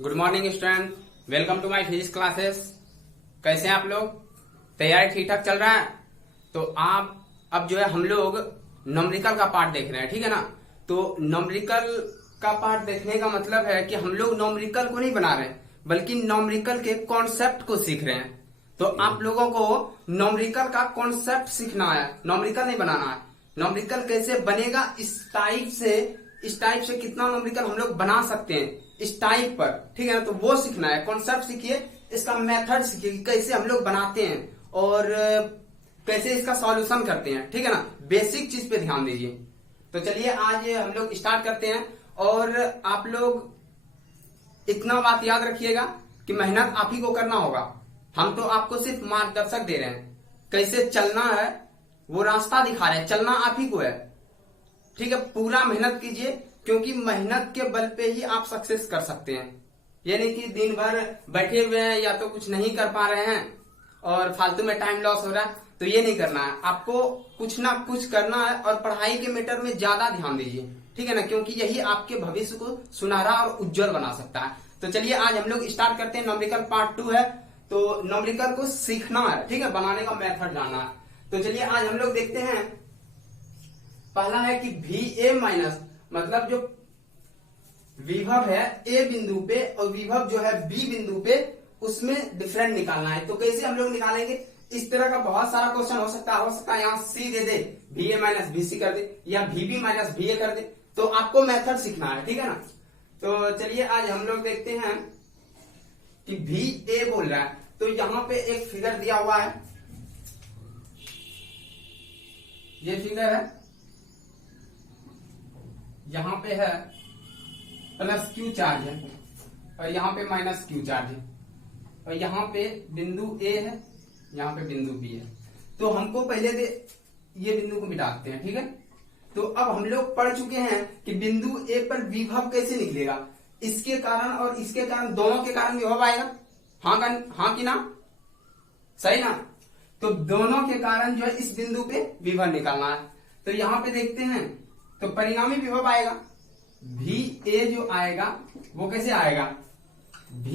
Good morning student, welcome to my physics classes. कैसे हैं आप लोग? तैयारी ठीक ठाक चल रहा है? तो आप अब जो है हम लोग न्यूमेरिकल का पार्ट देख रहे हैं, ठीक है ना। तो न्यूमेरिकल का पार्ट देखने का मतलब है कि हम लोग न्यूमेरिकल को नहीं बना रहे हैं, बल्कि न्यूमेरिकल के कॉन्सेप्ट को सीख रहे हैं। तो आप लोगों को न्यूमेरिकल का कॉन्सेप्ट सीखना है, न्यूमेरिकल नहीं बनाना है। न्यूमेरिकल कैसे बनेगा, इस टाइप से कितना न्यूमेरिकल हम लोग बना सकते हैं इस टाइप पर, ठीक है ना। तो वो सीखना है, कॉन्सेप्ट सीखिए, इसका मेथड सीखिए कि कैसे हम लोग बनाते हैं और कैसे इसका सॉल्यूशन करते हैं, ठीक है ना। बेसिक चीज पे ध्यान दीजिए। तो चलिए आज हम लोग स्टार्ट करते हैं। और आप लोग इतना बात याद रखिएगा कि मेहनत आप ही को करना होगा, हम तो आपको सिर्फ मार्गदर्शक दे रहे हैं। कैसे चलना है वो रास्ता दिखा रहे हैं, चलना आप ही को है, ठीक है। पूरा मेहनत कीजिए, क्योंकि मेहनत के बल पे ही आप सक्सेस कर सकते हैं। यानी कि दिन भर बैठे हुए हैं या तो कुछ नहीं कर पा रहे हैं और फालतू में टाइम लॉस हो रहा है, तो ये नहीं करना है। आपको कुछ ना कुछ करना है और पढ़ाई के मैटर में ज्यादा ध्यान दीजिए, ठीक है ना, क्योंकि यही आपके भविष्य को सुनहरा और उज्जवल बना सकता है। तो चलिए आज हम लोग स्टार्ट करते हैं। न्यूमेरिकल पार्ट 2 है, तो न्यूमेरिकल को सीखना है, ठीक है, बनाने का मेथड जानना है। तो चलिए आज हम लोग देखते हैं। पहला है कि VA माइनस, मतलब जो विभव है A बिंदु पे और विभव जो है B बिंदु पे, उसमें डिफरेंट निकालना है। तो कैसे हम लोग निकालेंगे? इस तरह का बहुत सारा क्वेश्चन हो सकता है यहाँ C दे दे, VA माइनस BC कर दे, या VB माइनस VA कर दे। तो आपको मेथड सीखना है, ठीक है ना। तो चलिए आज हम लोग देखते हैं कि VA बोल रहा है। तो यहाँ पे एक फिगर दिया हुआ है, ये फिगर है, यहाँ पे है प्लस Q चार्ज है और यहाँ पे माइनस Q चार्ज है, और यहाँ पे बिंदु A है, यहाँ पे बिंदु B है। तो हमको पहले ये बिंदु को मिटाते हैं, ठीक है। तो अब हम लोग पढ़ चुके हैं कि बिंदु A पर विभव कैसे निकलेगा। इसके कारण और इसके कारण, दोनों के कारण विभव आएगा। हाँ कि ना? सही ना? तो दोनों के कारण जो है इस बिंदु पे विभव निकालना है। तो यहाँ पे देखते हैं, तो परिणामी विभव आएगा VA जो आएगा वो कैसे आएगा? V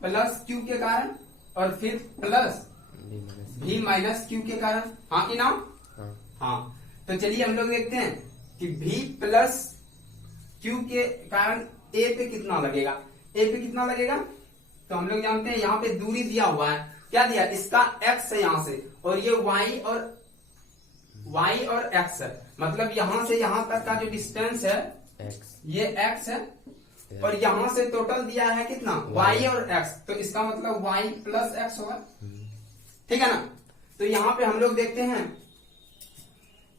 प्लस Q के कारण और फिर प्लस V माइनस Q के कारण। हाँ कि ना? हाँ। तो चलिए हम लोग देखते हैं कि V प्लस Q के कारण A पे कितना लगेगा। A पे कितना लगेगा? तो हम लोग जानते हैं यहाँ पे दूरी दिया हुआ है। क्या दिया? इसका X है यहाँ से, और ये Y और X है। मतलब यहाँ से यहाँ तक का जो डिस्टेंस है X, ये X है, और यहाँ से टोटल दिया है कितना? Y और X। तो इसका मतलब Y प्लस X होगा, ठीक है ना। तो यहाँ पे हम लोग देखते हैं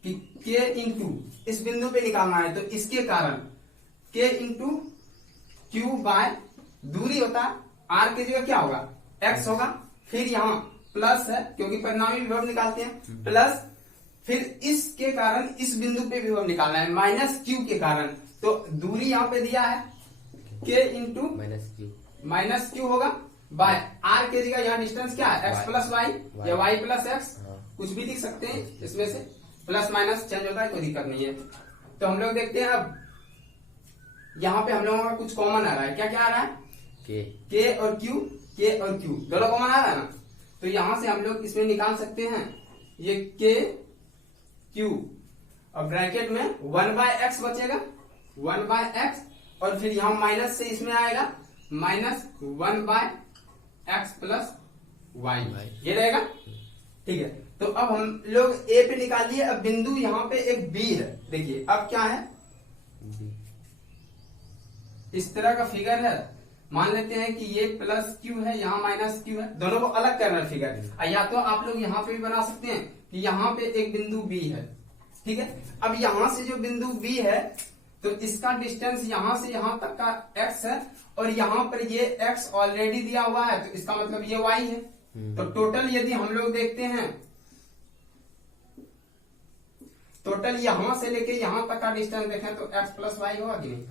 कि K इंटू इस बिंदु पे निकालना है, तो इसके कारण K इंटू Q बाय दूरी होता है, R की जगह क्या होगा? X होगा। फिर यहाँ प्लस है क्योंकि परिणामी विभव निकालते हैं, प्लस फिर इसके कारण इस बिंदु पे विभव निकालना है माइनस Q के कारण। तो दूरी यहाँ पे दिया है K इंटू माइनस Q होगा बाय R के जगह यहाँ डिस्टेंस क्या है? X प्लस Y या Y प्लस X, कुछ भी लिख सकते हैं इसमें से, प्लस माइनस चेंज होता है, कोई दिक्कत नहीं है। तो हम लोग देखते हैं अब यहाँ पे हम लोगों का कुछ कॉमन आ रहा है। क्या क्या आ रहा है? K और Q दोनों कॉमन आ रहा है ना। तो यहाँ से हम लोग इसमें निकाल सकते हैं ये K Q, और ब्रैकेट में 1/x बचेगा, 1/x, और फिर यहाँ माइनस से इसमें आएगा माइनस 1/x प्लस y, ये रहेगा, ठीक है। तो अब हम लोग A पे निकाल लिए। अब बिंदु यहाँ पे एक B है, देखिए अब क्या है, इस तरह का फिगर है। मान लेते हैं कि ये प्लस Q है, यहाँ माइनस Q है, दोनों को अलग करना है फिगर। या तो आप लोग यहाँ पे भी बना सकते हैं कि यहाँ पे एक बिंदु B है, ठीक है। अब यहाँ से जो बिंदु B है, तो इसका डिस्टेंस यहाँ से यहाँ तक का X है, और यहाँ पर ये X ऑलरेडी दिया हुआ है, तो इसका मतलब ये Y है। तो टोटल यदि हम लोग देखते हैं, टोटल यहाँ से लेके यहाँ तक का डिस्टेंस देखें तो X प्लस Y होगा कि नहीं?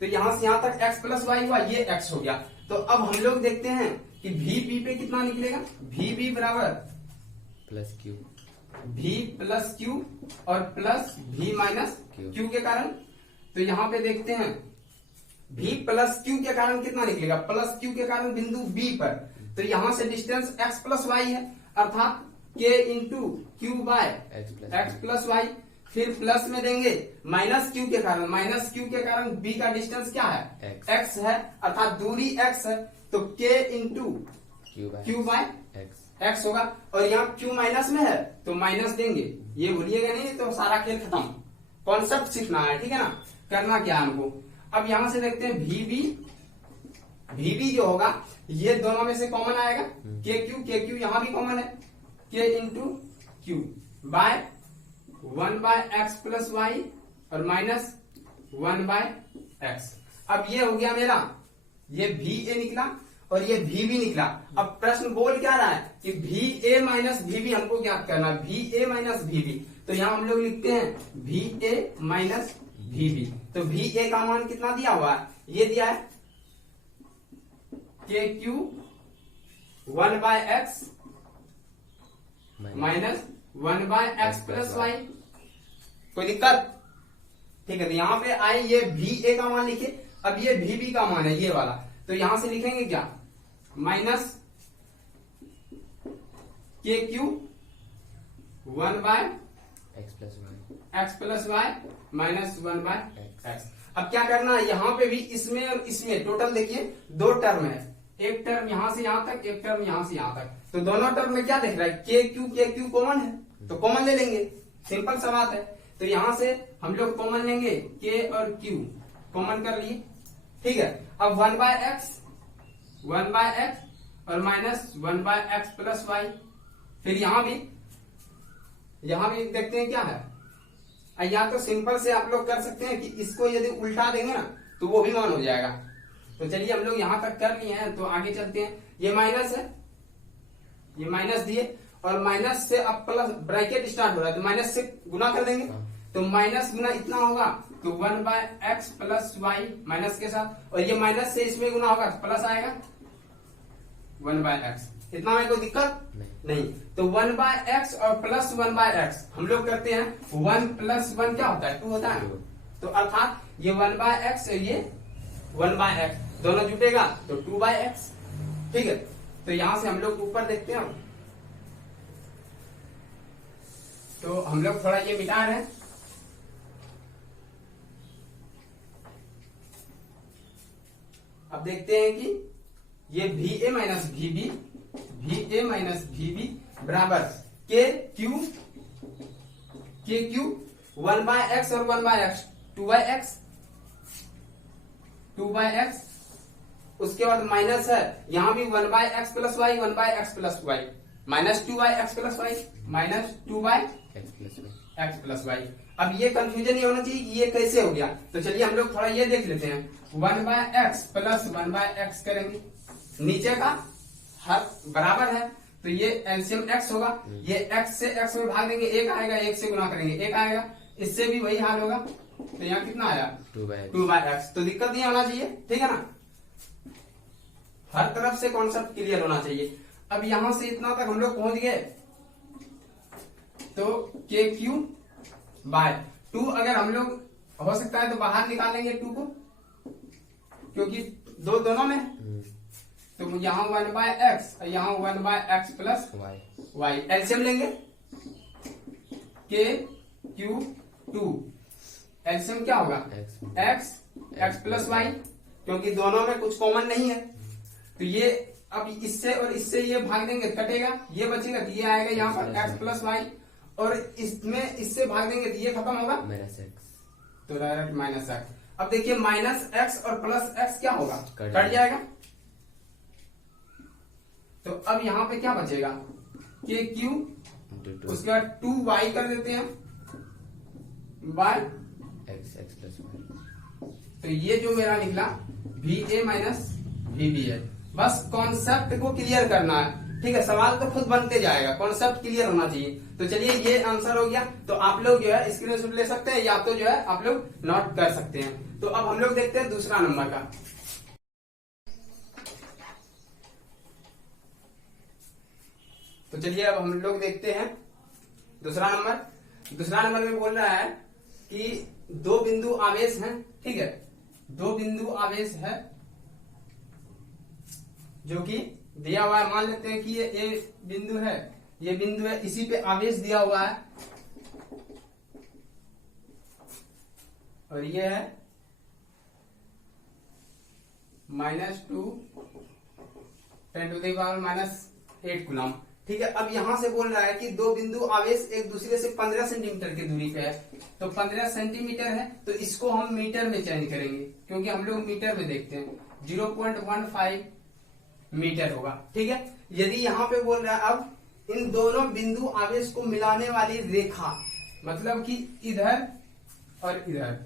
तो यहाँ से यहाँ तक X प्लस Y हुआ, ये X हो गया। तो अब हम लोग देखते हैं कि VB पे कितना निकलेगा। VB बराबर plus Q, V plus Q और प्लस V माइनस Q के कारण तो यहाँ पे देखते हैं v प्लस क्यू के कारण कितना निकलेगा, प्लस क्यू के कारण बिंदु बी पर, तो यहां से डिस्टेंस x प्लस वाई है, अर्थात k into q by x plus y. फिर प्लस में देंगे माइनस क्यू के कारण, माइनस क्यू के कारण b का डिस्टेंस क्या है, x है, अर्थात दूरी x है, तो k into q by x होगा। और यहाँ q माइनस में है तो माइनस देंगे, ये भूलिएगा नहीं तो सारा खेल खत्म। कॉन्सेप्ट सीखना है, ठीक है ना, करना क्या है हमको। अब यहां से देखते हैं VB जो होगा ये दोनों में से कॉमन आएगा, के क्यू यहां भी कॉमन है, k into q by 1 by x plus y और माइनस 1 बाय एक्स। अब ये हो गया मेरा, ये VA निकला और ये VB निकला। अब प्रश्न बोल क्या रहा है कि VA माइनस VB हमको ज्ञात करना, VA माइनस VB। तो यहां हम लोग लिखते हैं VA माइनस VB। तो VA का मान कितना दिया हुआ है, ये दिया है KQ 1 by x minus 1 by x plus y. कोई दिक्कत, ठीक है। तो यहाँ पे आए ये VA का मान लिखे, अब ये VB का मान है ये वाला, तो यहां से लिखेंगे क्या, minus KQ 1 by x plus y minus 1 by x. अब क्या करना है, यहाँ पे भी इसमें और इसमें टोटल देखिए 2 टर्म है, एक टर्म यहां से यहां तक, एक टर्म यहां से यहां तक। तो दोनों टर्म में क्या दिख रहा है, के क्यू कॉमन है तो कॉमन ले लेंगे, सिंपल सा बात है। तो यहां से हम लोग कॉमन लेंगे, के और क्यू कॉमन कर लिए, ठीक है। अब 1 बाय एक्स और minus 1 by x plus y. फिर यहां भी देखते हैं क्या है, या तो सिंपल से आप लोग कर सकते हैं कि इसको यदि उल्टा देंगे ना तो वो भी मान हो जाएगा। तो चलिए हम लोग यहां तक कर लिए हैं, तो आगे चलते हैं। ये माइनस है, ये माइनस दिए और माइनस से अब प्लस ब्रैकेट स्टार्ट हो रहा है, तो माइनस से गुना कर देंगे, तो माइनस गुना इतना होगा तो 1 by x plus y minus के साथ, और ये माइनस से इसमें गुना होगा तो प्लस आएगा 1 बाय एक्स। इतना में कोई दिक्कत नहीं। तो 1 बाय एक्स और प्लस 1 बाय एक्स हम लोग करते हैं, 1 प्लस 1 क्या होता है, 2 होता है। तो अर्थात ये 1 बाय एक्स और ये 1 बाय एक्स दोनों जुटेगा तो 2 बाय एक्स, ठीक है। तो यहां से हम लोग ऊपर देखते हैं, तो हम लोग थोड़ा ये मिटा रहे हैं। अब देखते हैं कि ये VA माइनस VB बराबर के क्यू 1 बाय एक्स और 1 बाय एक्स 2 बाय एक्स। उसके बाद माइनस है, यहां भी 1 by x plus y 1 by x plus y minus 2 by x plus y minus 2 by x plus y. अब ये कंफ्यूजन नहीं होना चाहिए कि ये कैसे हो गया, तो चलिए हम लोग थोड़ा ये देख लेते हैं। 1 by x plus 1 by x करेंगे, नीचे का हर बराबर है तो ये एलसीएम x होगा, ये x से x में भाग देंगे, एक आएगा, एक से गुना करेंगे एक आएगा, इससे भी वही हाल होगा। तो यहाँ कितना आया 2 बाय एक्स। तो दिक्कत नहीं होना चाहिए, ठीक है ना, हर तरफ से कॉन्सेप्ट क्लियर होना चाहिए। अब यहां से इतना तक हम लोग पहुंच गए, तो के क्यू बाय 2 अगर हम लोग हो सकता है तो बाहर निकालेंगे 2 को, क्योंकि दोनों में, तो यहाँ 1 बाय एक्स और यहाँ 1 by x plus y. LCM लेंगे, के क्यू 2 एलसीएम क्या होगा एक्स प्लस वाई, क्योंकि दोनों में कुछ कॉमन नहीं है। तो ये अब इससे और इससे ये भाग देंगे, कटेगा, ये बचेगा, तो ये आएगा यहाँ पर एक्स प्लस वाई, और इसमें इससे भाग देंगे तो ये खत्म होगा तो डायरेक्ट माइनस एक्स। अब देखिए माइनस एक्स और प्लस एक्स क्या होगा, कट जाएगा। तो अब यहाँ पे क्या बचेगा, के क्यू, उसके बाद 2 वाई कर देते हैं बाय एक्स प्लस वाई। तो ये जो मेरा निकला VA माइनस VB है। बस कॉन्सेप्ट को क्लियर करना है, ठीक है, सवाल तो खुद बनते जाएगा, कॉन्सेप्ट क्लियर होना चाहिए। तो चलिए ये आंसर हो गया। तो आप लोग जो है स्क्रीनशॉट ले सकते हैं या तो जो है आप लोग नोट कर सकते हैं। तो अब हम लोग देखते हैं दूसरा नंबर का। तो चलिए अब हम लोग देखते हैं दूसरा नंबर। दूसरा नंबर में बोल रहा है कि 2 बिंदु आवेश हैं ठीक है, दो बिंदु आवेश है जो कि दिया हुआ है। मान लेते हैं कि ये ए बिंदु है, ये बिंदु है, इसी पे आवेश दिया हुआ है और ये है -2 10⁻⁻8 कूलम। ठीक है, अब यहां से बोल रहा है कि दो बिंदु आवेश एक दूसरे से 15 सेंटीमीटर की दूरी पे है, तो 15 सेंटीमीटर है तो इसको हम मीटर में चेंज करेंगे क्योंकि हम लोग मीटर में देखते हैं। 0.15 मीटर होगा। ठीक है, यदि यहाँ पे बोल रहा है अब इन दोनों बिंदु आवेश को मिलाने वाली रेखा, मतलब कि इधर और इधर,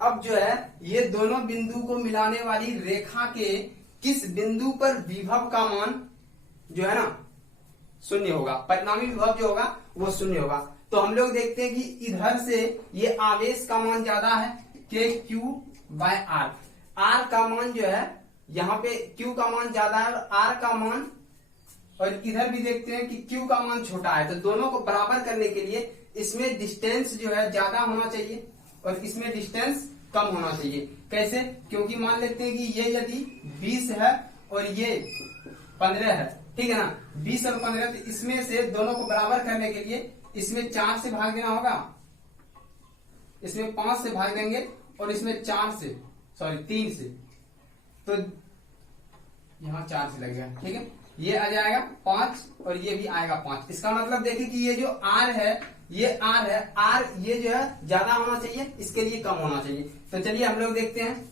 अब जो है ये दोनों बिंदु को मिलाने वाली रेखा के किस बिंदु पर विभव का मान जो है ना शून्य होगा, परिणामी विभव जो होगा वो शून्य होगा। तो हम लोग देखते हैं कि इधर से ये आवेश का मान ज्यादा है KQ/R, R का मान जो है यहाँ पे Q का मान ज्यादा है और R का मान, और इधर भी देखते हैं कि Q का मान छोटा है। तो दोनों को बराबर करने के लिए इसमें डिस्टेंस जो है ज्यादा होना चाहिए और इसमें डिस्टेंस कम होना चाहिए। कैसे? क्योंकि मान लेते हैं कि ये यदि 20 है और ये 15 है, ठीक है ना, 20 और 15, तो इसमें से दोनों को बराबर करने के लिए इसमें 4 से भाग देना होगा, इसमें 5 से भाग देंगे और इसमें 3 से, तो यहाँ 4 से लगेगा। ठीक है, ये आ जाएगा 5 और ये भी आएगा 5। इसका मतलब देखिए कि ये जो R है, ये R है, R ये जो है ज्यादा होना चाहिए, इसके लिए कम होना चाहिए। तो चलिए हम लोग देखते हैं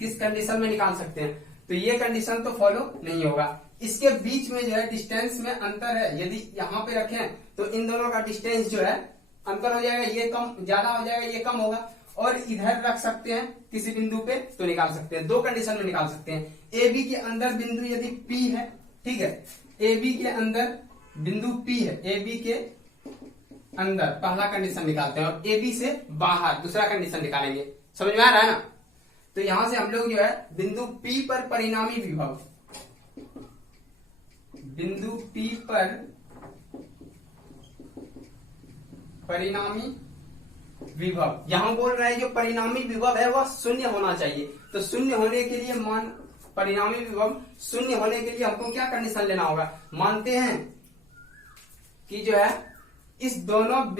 किस कंडीशन में निकाल सकते हैं। तो ये कंडीशन तो फॉलो नहीं होगा। इसके बीच में जो है डिस्टेंस में अंतर है, यदि यहाँ पे रखें तो इन दोनों का डिस्टेंस जो है अंतर हो जाएगा, ये कम ज्यादा हो जाएगा, ये कम होगा। और इधर रख सकते हैं किसी बिंदु पे तो निकाल सकते हैं, दो कंडीशन में निकाल सकते हैं। ए बी के अंदर बिंदु यदि P है, ठीक है, ए बी के अंदर बिंदु P है, ए बी के अंदर पहला कंडीशन निकालते हैं और ए बी से बाहर दूसरा कंडीशन निकालेंगे। समझ में आ रहा है ना? तो यहां से हम लोग जो है बिंदु P पर परिणामी विभव, बिंदु P पर परिणामी विभव, यहां बोल रहा है जो परिणामी विभव है वह शून्य होना चाहिए। तो शून्य होने के लिए परिणामी विभव शून्य होने के लिए हमको क्या कंडीशन लेना होगा? मानते हैं कि जो है इस दोनों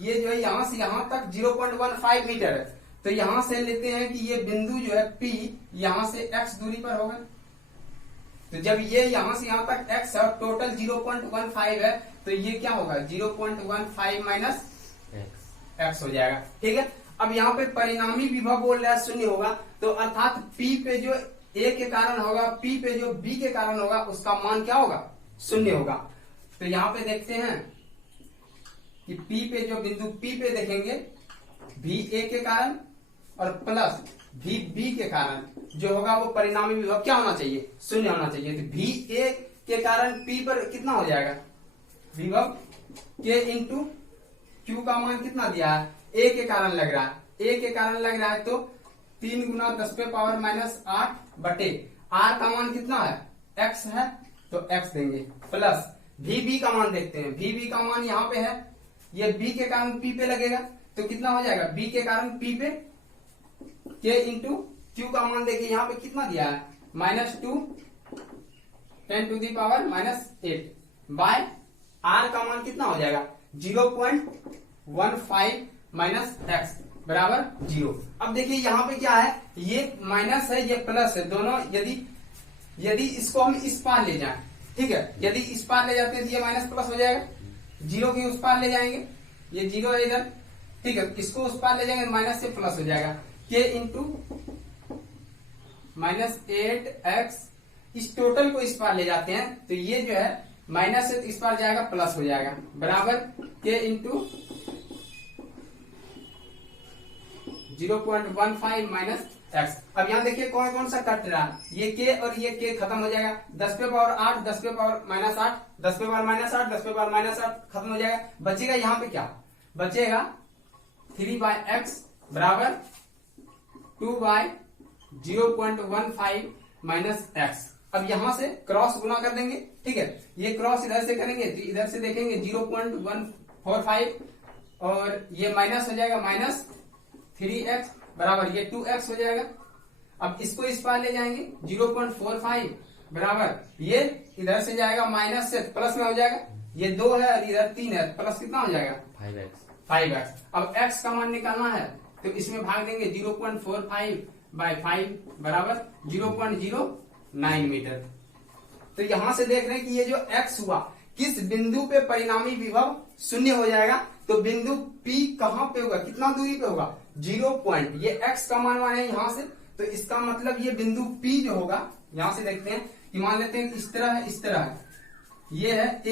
ये जो है यहां से यहां तक 0.15 मीटर है, तो यहां से लेते हैं कि ये बिंदु जो है P यहां से x दूरी पर होगा। तो जब ये यहां से यहां तक x है और टोटल 0.15 है, तो ये क्या होगा? 0.15 माइनस x हो जाएगा। ठीक है, अब यहाँ पे परिणामी विभव बोल रहा है शून्य होगा, तो अर्थात P पे जो A के कारण होगा, P पे जो B के कारण होगा, उसका मान क्या होगा? शून्य होगा। तो यहाँ पे देखते हैं कि P पे जो बिंदु P पे देखेंगे भी A के कारण और प्लस भी B के कारण जो होगा वो परिणामी विभव क्या होना चाहिए? शून्य होना चाहिए। तो भी A के कारण P पर कितना हो जाएगा? विभव K इंटू Q का मान कितना दिया है? A के कारण लग रहा है, A के कारण लग रहा है तो 3 गुना 10⁻⁸ बटे R का मान कितना है? X है तो X देंगे, प्लस VB का मान देखते हैं। VB का मान यहाँ पे है, ये B के कारण P पे लगेगा तो कितना हो जाएगा? B के कारण P पे K इंटू Q का मान देखिए यहाँ पे कितना दिया है? -2 10⁻⁻8 बाय R का मान कितना हो जाएगा? 0.15 माइनस x बराबर 0। अब देखिए यहाँ पे क्या है, ये माइनस है, ये प्लस है, दोनों यदि इसको हम इस पार ले जाएं, ठीक है, यदि इस पार ले जाते हैं तो ये माइनस प्लस हो जाएगा, 0 की उस पार ले जाएंगे, ये 0 है इधर, ठीक है, इसको उस पार ले जाएंगे माइनस से प्लस हो जाएगा, k इंटू -8x, इस टोटल को इस पार ले जाते हैं तो ये जो है माइनस से इस पार जाएगा प्लस हो जाएगा, बराबर k इंटू 0.15 माइनस x। अब यहाँ देखिए कौन कौन सा कट रहा है, ये k और ये k खत्म हो जाएगा, 10⁻8 10⁻−8 10⁻−8 10⁻−8 खत्म हो जाएगा, बचेगा यहाँ पे क्या बचेगा? 3/x बराबर 2/0.15 माइनस x। अब यहां से क्रॉस गुना कर देंगे, ठीक है, ये क्रॉस इधर से करेंगे तो इधर से देखेंगे 0.145 और ये माइनस हो जाएगा 3x बराबर ये 2x हो जाएगा। अब इसको इस पार ले जाएंगे 0.45 बराबर ये इधर से जाएगा माइनस से प्लस में हो जाएगा, ये 2 है और इधर 3 है, प्लस कितना हो जाएगा 5x। अब x का मान निकालना है तो इसमें भाग देंगे 0.45/5 बराबर 0.09 मीटर। तो यहां से देख रहे हैं कि ये जो x हुआ किस बिंदु पे परिणामी विभव शून्य हो जाएगा, तो बिंदु P कहां पे होगा, कितना दूरी पे होगा 0 पॉइंट, ये x का मान है यहां से, तो इसका मतलब ये बिंदु P जो होगा यहां से देखते हैं कि मान लेते हैं इस तरह है, इस तरह है, ये है A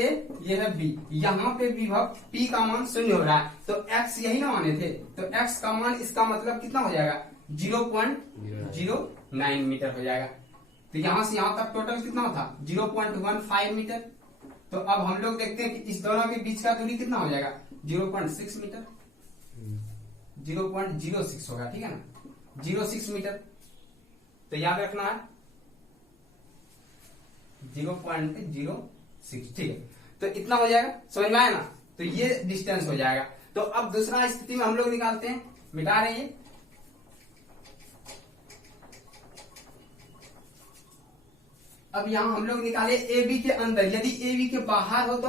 ये है B, यहाँ पे विभव P का मान शून्य हो रहा है, तो x यही ना माने थे, तो x का मान इसका मतलब कितना हो जाएगा 0.09 मीटर हो जाएगा। तो यहां से यहां तक टोटल कितना था 0.15 मीटर। तो अब हम लोग देखते हैं कि इस दोनों के बीच का दूरी कितना हो जाएगा 0.6 मीटर, 0.06 होगा, ठीक है ना, 0.6 मीटर। तो याद रखना है 0.06, ठीक है। तो इतना हो जाएगा, समझ में आया ना, तो ये डिस्टेंस हो जाएगा। तो अब दूसरा स्थिति में हम लोग निकालते हैं, मिटा रहे हैं। अब यहां हम लोग निकाले AB के अंदर, यदि AB के बाहर हो तो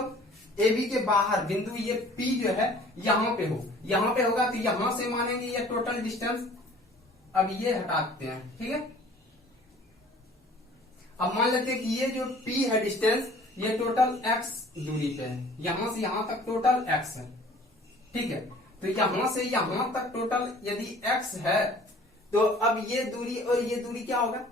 AB के बाहर बिंदु ये P जो है यहां पे हो, यहां पे होगा तो यहां से मानेंगे ये टोटल डिस्टेंस। अब ये हटाते हैं, ठीक है। अब मान लेते हैं कि ये जो P है डिस्टेंस ये टोटल x दूरी पे है, यहां से यहां तक टोटल x है, ठीक है। तो यहां से यहां तक टोटल यदि x है तो अब ये दूरी और ये दूरी क्या होगा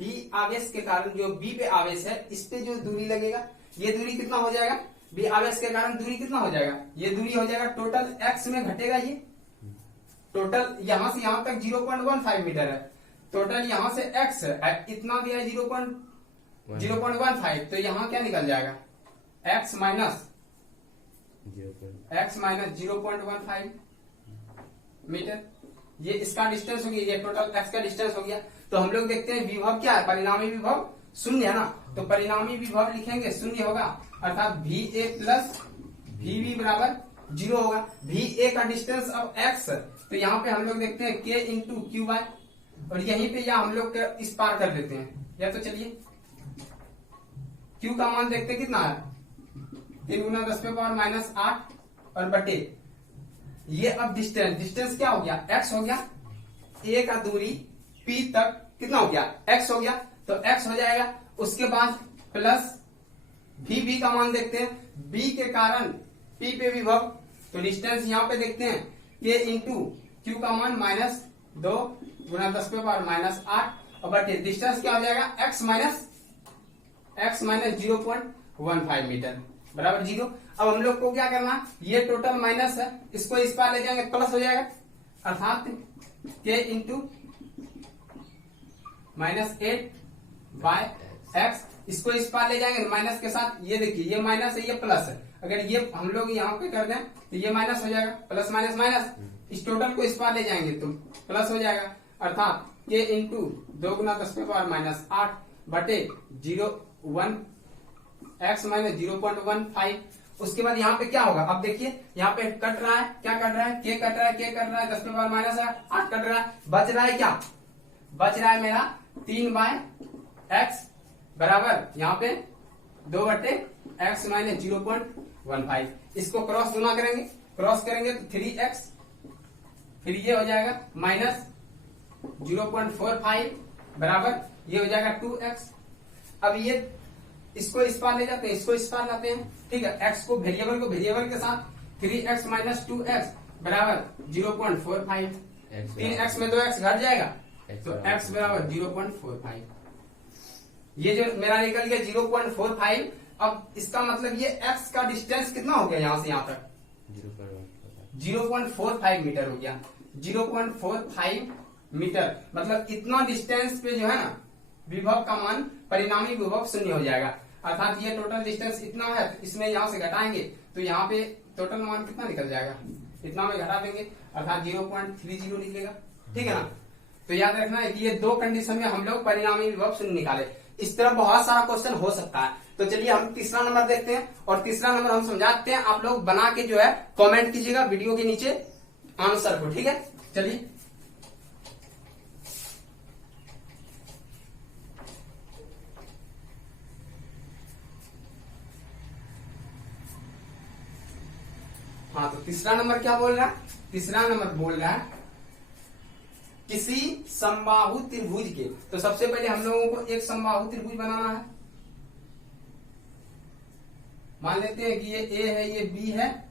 B आवेश के कारण, जो B पे आवेश है इस पे जो दूरी लगेगा ये दूरी कितना हो जाएगा, B आवेश के कारण दूरी कितना हो जाएगा, ये दूरी हो जाएगा टोटल x में घटेगा, ये टोटल यहां से यहां तक 0.15 मीटर है, टोटल यहां से x है इतना दिया है 0.15, तो यहां क्या निकल जाएगा x माइनस 0.15 मीटर, ये इसका डिस्टेंस हो गया, ये टोटल x का डिस्टेंस हो गया। तो हम लोग देखते हैं विभव क्या है, परिणामी विभव शून्य है ना, तो परिणामी विभव लिखेंगे शून्य होगा, अर्थात VA प्लस VB बराबर 0 होगा। VA का डिस्टेंस अब x, तो यहाँ पे हम लोग देखते हैं K इंटू क्यू बाय, और यहीं पे या हम लोग इस पार कर देते हैं, या तो चलिए Q का मान देखते हैं कितना है 3 गुना 10 पे पावर माइनस 8 और बटे ये। अब डिस्टेंस क्या हो गया x हो गया, A का दूरी P तक कितना हो गया x हो गया, तो x हो जाएगा। उसके बाद प्लस VB का मान देखते हैं, B के कारण P पे विभव, तो डिस्टेंस यहाँ पे देखते हैं K इंटू Q का मान माइनस 2 गुना 10 पे पावर माइनस 8 और बटे डिस्टेंस क्या हो जाएगा x माइनस 0.15 मीटर बराबर 0। अब हम लोग को क्या करना, ये टोटल माइनस है, इसको इस पार ले जाएंगे प्लस हो जाएगा, अर्थात K इंटू -8/x, इसको इस पार ले जाएंगे माइनस के साथ, ये देखिए ये माइनस है ये प्लस है, अगर ये हम लोग यहाँ पे कर दें तो ये माइनस हो जाएगा, प्लस माइनस माइनस, इस टोटल को इस पार ले जाएंगे तो प्लस हो जाएगा, अर्थात K इंटू 2 गुना 10 पे पावर माइनस 8 बटे x माइनस 0.15। उसके बाद यहाँ पे क्या होगा, अब देखिए यहाँ पे कट रहा है, क्या कट रहा है K कट रहा है, K कट रहा है 10 पे पावर माइनस 8 कट रहा है, बच रहा है क्या, बच रहा है मेरा 3/x बराबर यहाँ पे 2 बटे x माइनस 0.15। इसको क्रॉस गुना करेंगे, क्रॉस करेंगे तो 3x, फिर ये हो जाएगा माइनस 0.45 बराबर ये हो जाएगा 2x। अब ये इसको इस पार ले जाते हैं, इसको इस पार लाते हैं, ठीक है, x को वेरिएबल के साथ 3x माइनस 2x बराबर 0.45, 3x में 2x घट जाएगा तो x बराबर 0.45, ये जो मेरा निकल गया 0.45। अब इसका मतलब ये x का डिस्टेंस कितना हो गया यहां से यहां तक 0.45 मीटर हो गया, 0.45 मीटर, मतलब इतना डिस्टेंस पे जो है ना विभव का मान परिणामी विभव शून्य हो जाएगा, अर्थात ये टोटल डिस्टेंस इतना है, तो इसमें यहां से घटाएंगे तो यहाँ पे टोटल मान कितना निकल जाएगा, इतना में घटा देंगे अर्थात 0.30 निकलेगा, ठीक है ना। तो याद रखना है कि ये दो कंडीशन में हम लोग परिणामी विभव शून्य निकाले। इस तरह बहुत सारा क्वेश्चन हो सकता है। तो चलिए हम तीसरा नंबर देखते हैं, और तीसरा नंबर हम समझाते हैं, आप लोग बना के जो है कमेंट कीजिएगा वीडियो के नीचे आंसर को, ठीक है। चलिए तीसरा नंबर क्या बोल रहा है? तीसरा नंबर बोल रहा है किसी समबाहु त्रिभुज के। तो सबसे पहले हम लोगों को एक समबाहु त्रिभुज बनाना है। मान लेते हैं कि ये ए है, ये बी है,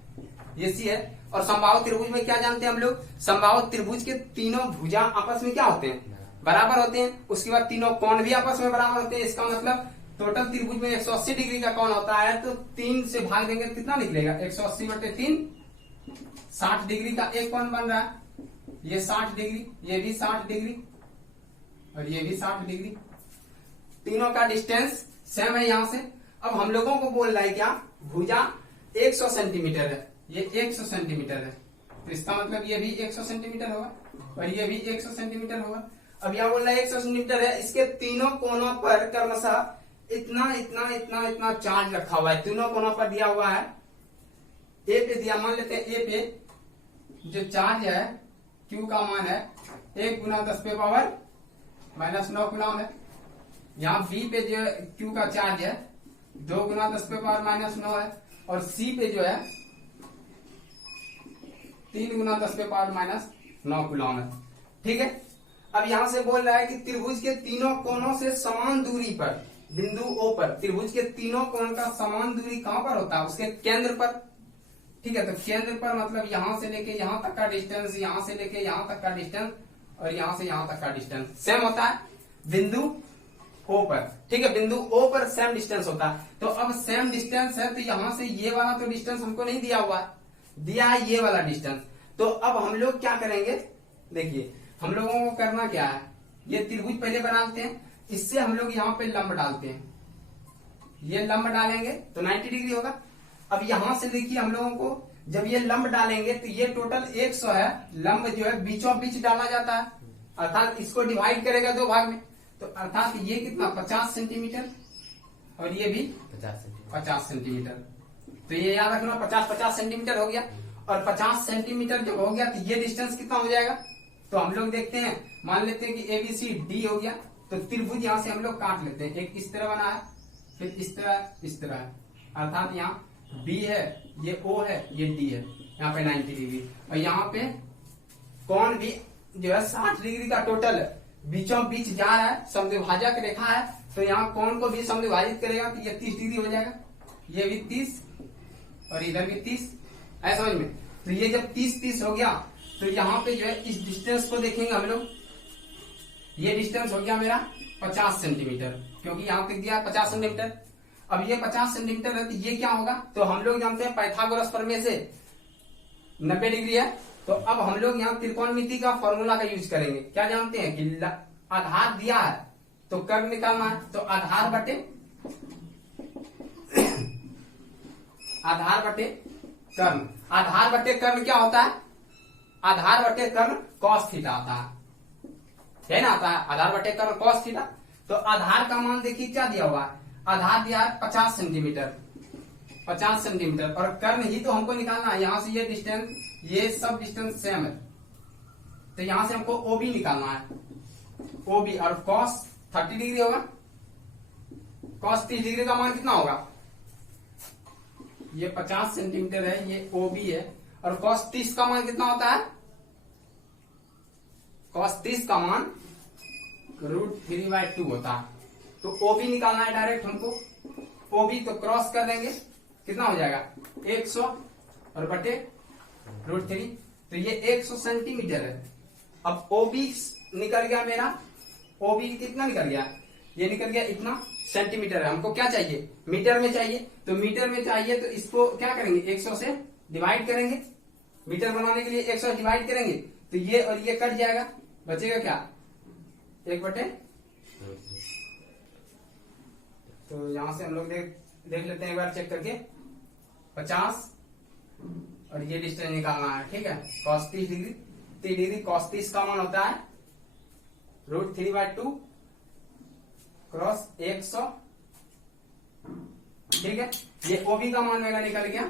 ये सी है। और समबाहु त्रिभुज में क्या जानते हैं हम लोग? समबाहु त्रिभुज के तीनों भुजा आपस में क्या होते हैं? बराबर होते हैं। उसके बाद तीनों कोण भी आपस में बराबर होते हैं। इसका मतलब टोटल त्रिभुज में 180 डिग्री का कोण होता है। तो 3 से भाग देंगे तो कितना निकलेगा? 180/3, 60 डिग्री का एक कोण बन रहा है। ये 60 डिग्री, ये भी 60 डिग्री और ये भी 60 डिग्री। तीनों का डिस्टेंस सेम है यहां से। अब हम लोगों को बोल रहा है क्या? भुजा 100 सेंटीमीटर है, ये 100 सेंटीमीटर है। तो इसका मतलब ये भी 100 सेंटीमीटर होगा और ये भी 100 सेंटीमीटर होगा। अब यहाँ बोल रहा है 100 सेंटीमीटर है। इसके तीनों कोनों पर क्रमशः इतना इतना इतना इतना चार्ज रखा हुआ है। तीनों कोनों पर दिया हुआ है। ए पे दिया, मान लेते हैं ए पे जो चार्ज है Q का मान है 1 × 10⁻⁻⁹ कूलम है। यहाँ B पे जो Q का चार्ज है 2 × 10⁻⁻⁹ है। और C पे जो है 3 × 10⁻⁹ कूलम है। ठीक है। अब यहां से बोल रहा है कि त्रिभुज के तीनों कोनों से समान दूरी पर बिंदु O पर, त्रिभुज के तीनों कोण का समान दूरी कहां पर होता है? उसके केंद्र पर। ठीक है। तो केंद्र पर मतलब यहां से लेके यहां तक का डिस्टेंस, यहां से लेके यहां तक का डिस्टेंस और यहां से यहां तक का डिस्टेंस सेम होता है बिंदु O पर। ठीक है। बिंदु O पर सेम डिस्टेंस होता है। तो अब सेम डिस्टेंस है तो यहां से ये वाला तो डिस्टेंस हमको नहीं दिया हुआ, दिया है ये वाला डिस्टेंस। तो अब हम लोग क्या करेंगे? देखिए हम लोगों को करना क्या है, ये त्रिभुज पहले बनाते हैं। इससे हम लोग यहाँ पे लंब डालते हैं। ये लंब डालेंगे तो 90 डिग्री होगा। अब यहां से देखिए हम लोगों को जब ये लंब डालेंगे तो ये टोटल 100 है। लंब जो है बीचों बीच डाला जाता है, अर्थात इसको डिवाइड करेगा 2 भाग में। तो अर्थात ये कितना 50 सेंटीमीटर और ये भी 50 सेंटीमीटर। तो ये याद रखना 50 सेंटीमीटर हो गया। और 50 सेंटीमीटर जब हो गया तो ये डिस्टेंस कितना हो जाएगा? तो हम लोग देखते हैं, मान लेते हैं कि ABCD हो गया। तो त्रिभुज यहां से हम लोग काट लेते हैं। एक इस तरह बना है, फिर इस तरह है। अर्थात यहाँ B है, ये O है, ये D है। यहाँ पे 90 डिग्री और यहाँ पे कोण भी जो है 60 डिग्री का टोटल बीचों बीच जा रहा है। समद्विभाजक रेखा है तो यहाँ कोण को भी समद्विभाजित करेगा तो ये 30 डिग्री हो जाएगा। ये भी 30 और इधर भी 30, ऐसा समझ में। तो ये जब 30-30 हो गया तो यहाँ पे जो है इस डिस्टेंस को देखेंगे हम लोग। ये डिस्टेंस हो गया मेरा 50 सेंटीमीटर, क्योंकि यहाँ पे दिया 50 सेंटीमीटर। अब ये 50 सेंटीमीटर है तो ये क्या होगा? तो हम लोग जानते हैं पाइथागोरस प्रमेय से 90 डिग्री है। तो अब हम लोग यहाँ त्रिकोणमिति का फॉर्मूला का यूज करेंगे। क्या जानते हैं कि आधार दिया है तो कर्ण निकालना है। तो आधार बटे कर्ण। आधार बटे कर्ण क्या होता है? आधार बटे कर्ण cos थीटा आता है ना, आता है आधार बटे कर्ण cos थीटा। तो आधार का मान देखिए क्या दिया हुआ है? आधार दिया है 50 सेंटीमीटर और कर्ण ही तो हमको निकालना है। यहां से ये डिस्टेंस, ये सब डिस्टेंस सेम है। तो यहां से हमको OB निकालना है, OB। और cos 30 डिग्री होगा। cos 30 डिग्री का मान कितना होगा? ये 50 सेंटीमीटर है, ये OB है। और cos 30 का मान कितना होता है? cos 30 का मान √3/2 होता है। तो OB निकालना है डायरेक्ट हमको। OB तो क्रॉस कर देंगे, कितना हो जाएगा? 100 और बटे √3। तो ये 100 सेंटीमीटर है। अब OB निकल गया मेरा, OB कितना निकल गया? ये निकल गया इतना सेंटीमीटर है। हमको क्या चाहिए? मीटर में चाहिए। तो मीटर में चाहिए तो इसको क्या करेंगे? 100 से डिवाइड करेंगे। मीटर बनाने के लिए 100 से डिवाइड करेंगे तो ये और ये कट जाएगा, बचेगा क्या? 1/। तो यहां से हम लोग देख लेते हैं एक बार चेक करके। 50 और ये डिस्टेंस निकालना है। ठीक है। cos 30 डिग्री cos 30 का मान होता है √3/2 क्रॉस 100। ठीक है। ये OB का मान मेरा निकल गया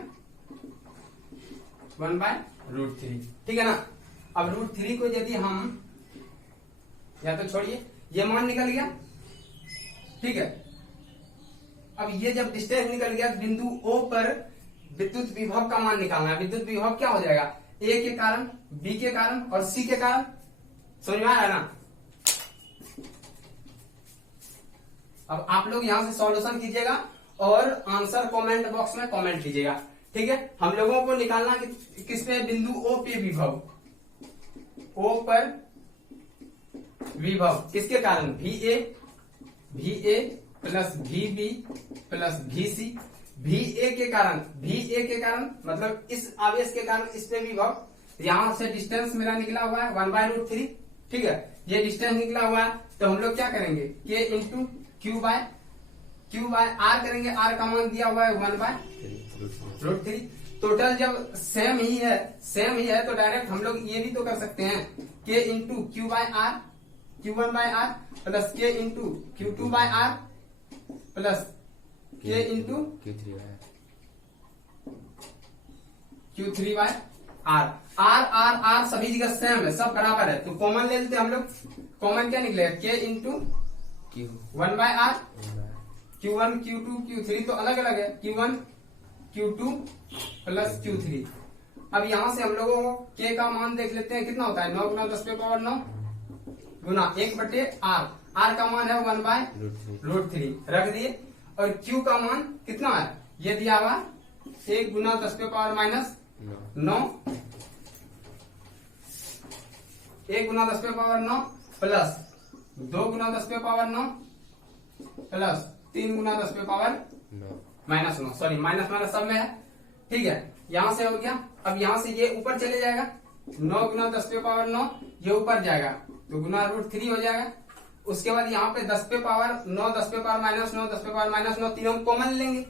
1/√3। ठीक है ना। अब √3 को यदि हम, या तो छोड़िए, ये मान निकल गया। ठीक है। अब ये जब डिस्टेंस निकल गया बिंदु O पर विद्युत विभव का मान निकालना है। विद्युत विभव क्या हो जाएगा, ए के कारण, बी के कारण और सी के कारण। समझ में आ रहा है ना। अब आप लोग यहां से सॉल्यूशन कीजिएगा और आंसर कमेंट बॉक्स में कमेंट कीजिएगा, ठीक है। हम लोगों को निकालना किस पे, बिंदु ओ पे विभव, ओ पर विभव किसके कारण, V A plus V B plus V C, V A के कारण मतलब इस आवेश के कारण इस पे विभव। यहां से डिस्टेंस मेरा निकला हुआ है 1/√3, ठीक है। ये डिस्टेंस निकला हुआ है तो हम लोग क्या करेंगे, के इंटू क्यू बाय आर करेंगे। आर का मान दिया हुआ है 1/√3। टोटल जब सेम ही है तो डायरेक्ट हम लोग ये भी तो कर सकते हैं, k into q by r, Q1/R plus k into Q2/R plus k into Q3/R। R सभी जगह सेम है, सब बराबर है, तो कॉमन ले लेते हम लोग। कॉमन क्या निकलेगा, के into 1/R, Q1 Q2 Q3 तो अलग अलग है, Q1 Q2 प्लस Q3। अब यहां से हम लोगों को के का मान देख लेते हैं, कितना होता है, 9 गुना 10⁻9 गुना 1/R। R का मान है 1/√3 रख दिए। और Q का मान कितना है, ये दिया हुआ 1 गुना 10⁻9, 1 गुना 10⁻9 प्लस 2 गुना 10⁻9 प्लस 3 गुना 10⁻9, सॉरी माइनस सब में है, ठीक है। यहां से हो गया। अब यहां से ये ऊपर चले जाएगा, 9 गुना 10⁻9 ये ऊपर जाएगा तो गुना √3 हो जाएगा। उसके बाद यहाँ पे 10⁻9, 10⁻−9, 10⁻−9 तीनों कॉमन लेंगे,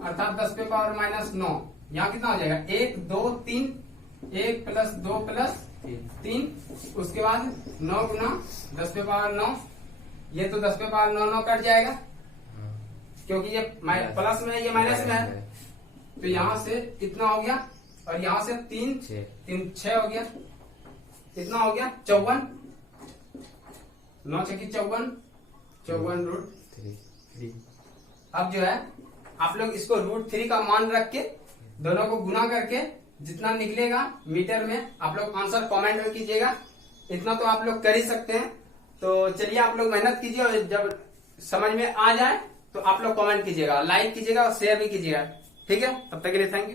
अर्थात 10⁻−9 यहाँ कितना हो जाएगा, 1 2 3, 1 प्लस 2 प्लस 3। उसके बाद 9 गुना 10⁻9, ये तो 10⁻9 कट जाएगा क्योंकि ये प्लस में है, ये माइनस में है, तो यहाँ से इतना हो गया और यहाँ से 3 6 हो गया, इतना हो गया 54, 9 छकी 54 √3। अब जो है आप लोग इसको √3 का मान रख के दोनों को गुना करके जितना निकलेगा मीटर में आप लोग आंसर कमेंट में कीजिएगा। इतना तो आप लोग कर ही सकते हैं। तो चलिए आप लोग मेहनत कीजिए और जब समझ में आ जाए तो आप लोग कमेंट कीजिएगा, लाइक कीजिएगा और शेयर भी कीजिएगा, ठीक है। तब तक के लिए थैंक यू।